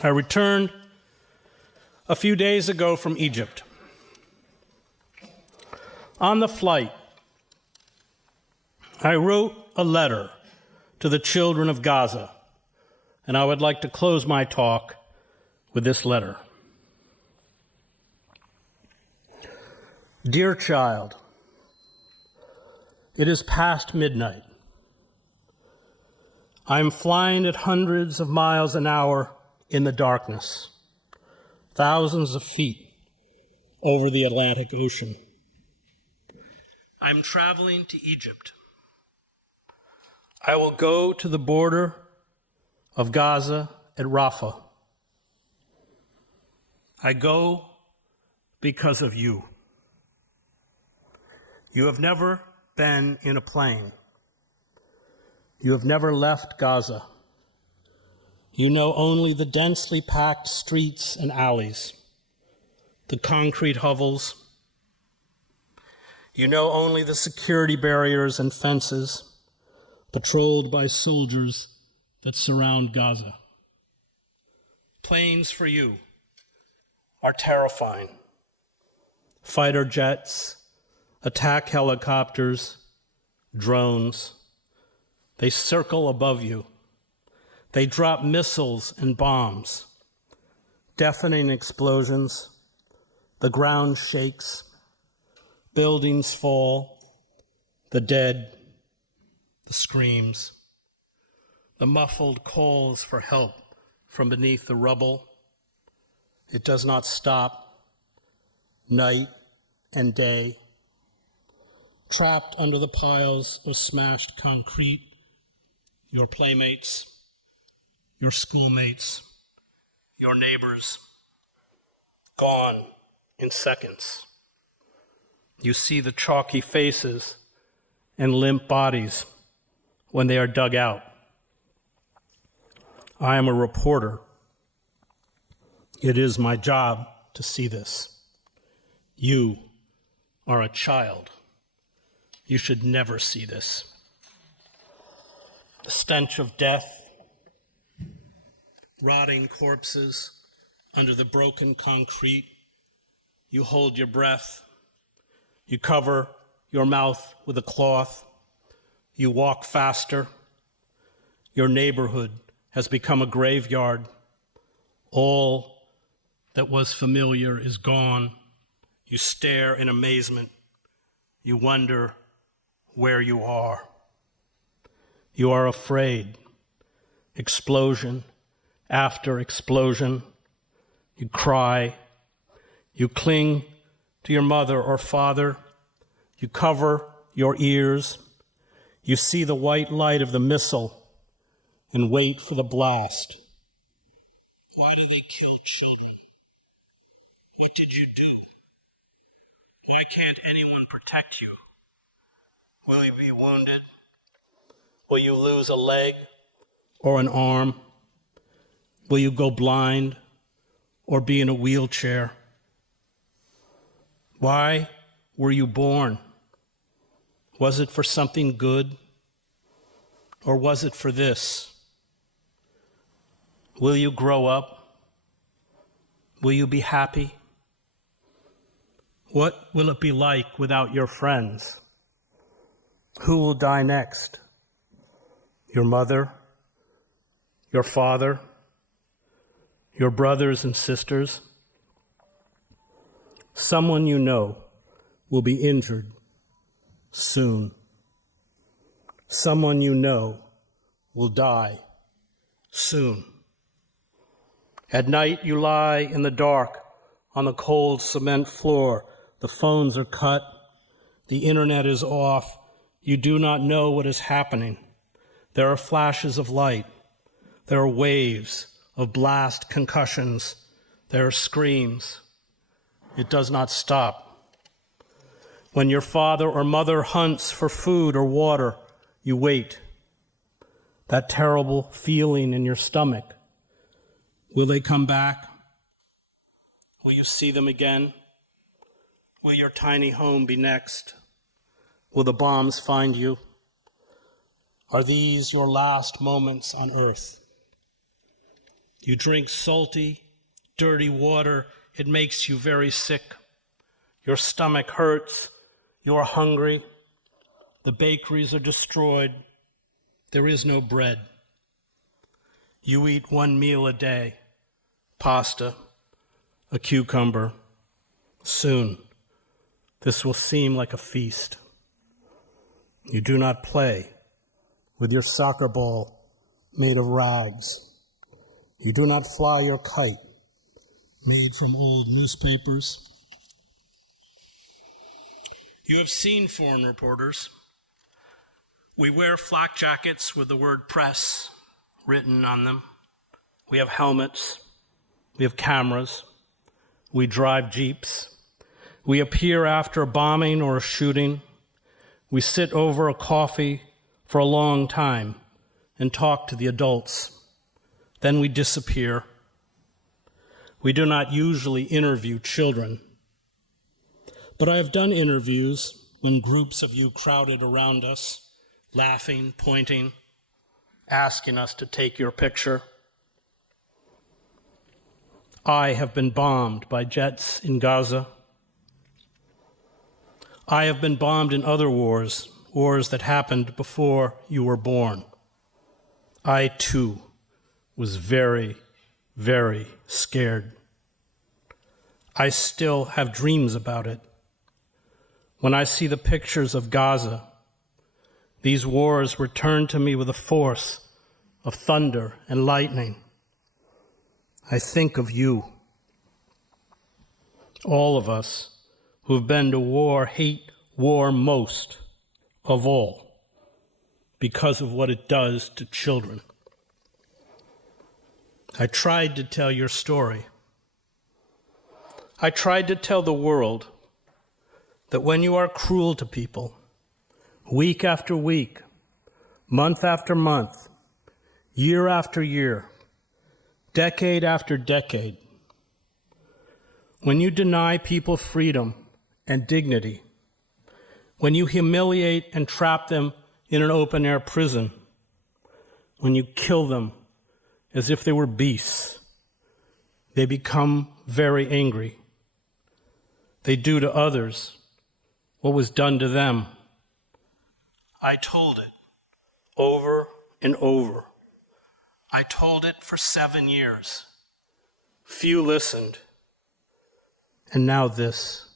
I returned a few days ago from Egypt. On the flight, I wrote a letter to the children of Gaza, and I would like to close my talk with this letter. Dear child, it is past midnight. I am flying at hundreds of miles an hour in the darkness, thousands of feet over the Atlantic Ocean. I'm traveling to Egypt. I will go to the border of Gaza at Rafah. I go because of you. You have never been in a plane. You have never left Gaza. You know only the densely packed streets and alleys, the concrete hovels. You know only the security barriers and fences patrolled by soldiers that surround Gaza. Planes for you are terrifying. Fighter jets, attack helicopters, drones. They circle above you. They drop missiles and bombs, deafening explosions. The ground shakes, buildings fall, the dead, the screams, the muffled calls for help from beneath the rubble. It does not stop, night and day. Trapped under the piles of smashed concrete, your playmates, your schoolmates, your neighbors, gone in seconds. You see the chalky faces and limp bodies when they are dug out. I am a reporter. It is my job to see this. You are a child. You should never see this. The stench of death, rotting corpses under the broken concrete. You hold your breath. You cover your mouth with a cloth. You walk faster. Your neighborhood has become a graveyard. All that was familiar is gone. You stare in amazement. You wonder where you are. You are afraid. Explosion after explosion. You cry. You cling to your mother or father. You cover your ears. You see the white light of the missile and wait for the blast. Why do they kill children? What did you do? Why can't anyone protect you? Will you be wounded? Will you lose a leg or an arm? Will you go blind or be in a wheelchair? Why were you born? Was it for something good? Or was it for this? Will you grow up? Will you be happy? What will it be like without your friends? Who will die next? Your mother? Your father? Your brothers and sisters? Someone you know will be injured soon. Someone you know will die soon. At night you lie in the dark on the cold cement floor. The phones are cut. The internet is off. You do not know what is happening. There are flashes of light. There are waves of blast concussions. There are screams. It does not stop. When your father or mother hunts for food or water, you wait. That terrible feeling in your stomach. Will they come back? Will you see them again? Will your tiny home be next? Will the bombs find you? Are these your last moments on earth? You drink salty, dirty water. It makes you very sick. Your stomach hurts. You are hungry. The bakeries are destroyed. There is no bread. You eat one meal a day, pasta, a cucumber. Soon, this will seem like a feast. You do not play with your soccer ball made of rags. You do not fly your kite made from old newspapers. You have seen foreign reporters. We wear flak jackets with the word press written on them. We have helmets. We have cameras. We drive jeeps. We appear after a bombing or a shooting. We sit over a coffee for a long time and talk to the adults. Then we disappear. We do not usually interview children. But I have done interviews when groups of you crowded around us, laughing, pointing, asking us to take your picture. I have been bombed by jets in Gaza. I have been bombed in other wars, wars that happened before you were born. I, too, was very, very scared. I still have dreams about it. When I see the pictures of Gaza, these wars return to me with a force of thunder and lightning. I think of you. All of us who have been to war hate war most of all because of what it does to children. I tried to tell your story. I tried to tell the world that when you are cruel to people, week after week, month after month, year after year, decade after decade, when you deny people freedom and dignity, when you humiliate and trap them in an open-air prison, when you kill them as if they were beasts, they become very angry. They do to others what was done to them. I told it over and over. I told it for 7 years. Few listened. And now this.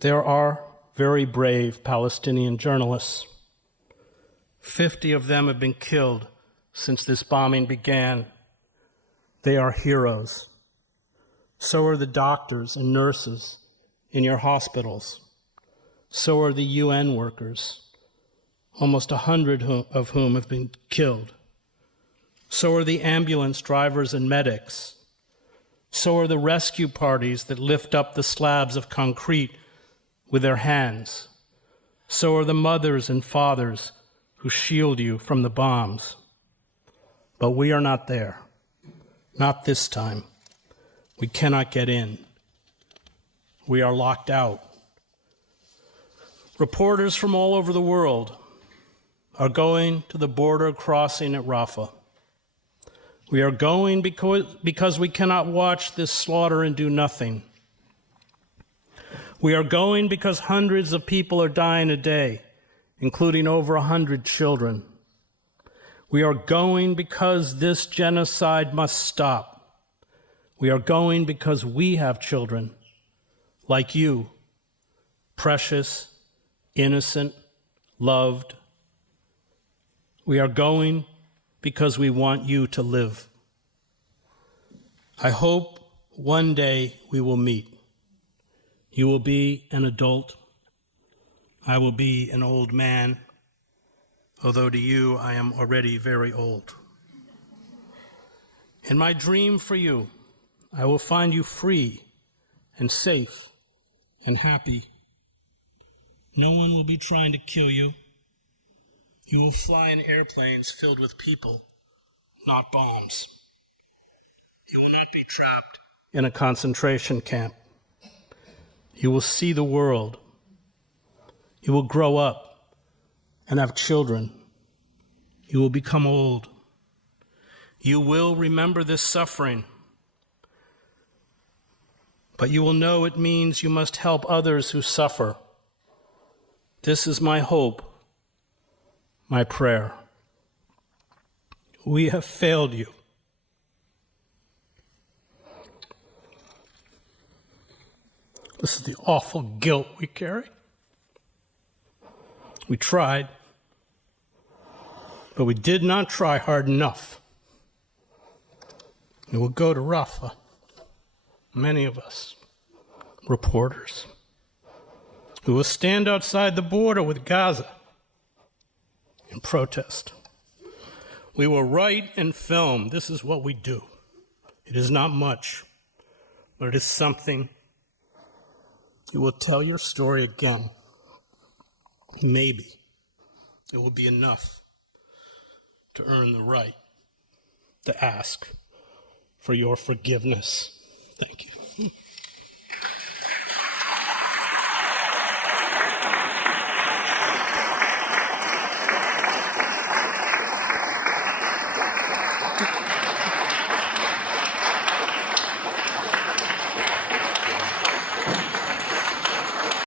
There are very brave Palestinian journalists. 50 of them have been killed since this bombing began. They are heroes. So are the doctors and nurses in your hospitals. So are the UN workers, almost 100 of whom have been killed. So are the ambulance drivers and medics. So are the rescue parties that lift up the slabs of concrete with their hands. So are the mothers and fathers who shield you from the bombs. But we are not there. Not this time. We cannot get in. We are locked out. Reporters from all over the world are going to the border crossing at Rafah. We are going because we cannot watch this slaughter and do nothing. We are going because hundreds of people are dying a day, including over 100 children. We are going because this genocide must stop. We are going because we have children, like you, precious, innocent, loved. We are going because we want you to live. I hope one day we will meet. You will be an adult. I will be an old man, although to you I am already very old. In my dream for you, I will find you free and safe and happy. No one will be trying to kill you. You will fly in airplanes filled with people, not bombs. You will not be trapped in a concentration camp. You will see the world. You will grow up and have children. You will become old. You will remember this suffering, but you will know it means you must help others who suffer. This is my hope, my prayer. We have failed you. This is the awful guilt we carry. We tried, but we did not try hard enough. It will go to Rafah. Many of us, reporters, who will stand outside the border with Gaza and protest. We will write and film. This is what we do. It is not much, but it is something. You will tell your story again. Maybe it will be enough to earn the right to ask for your forgiveness. Thank you.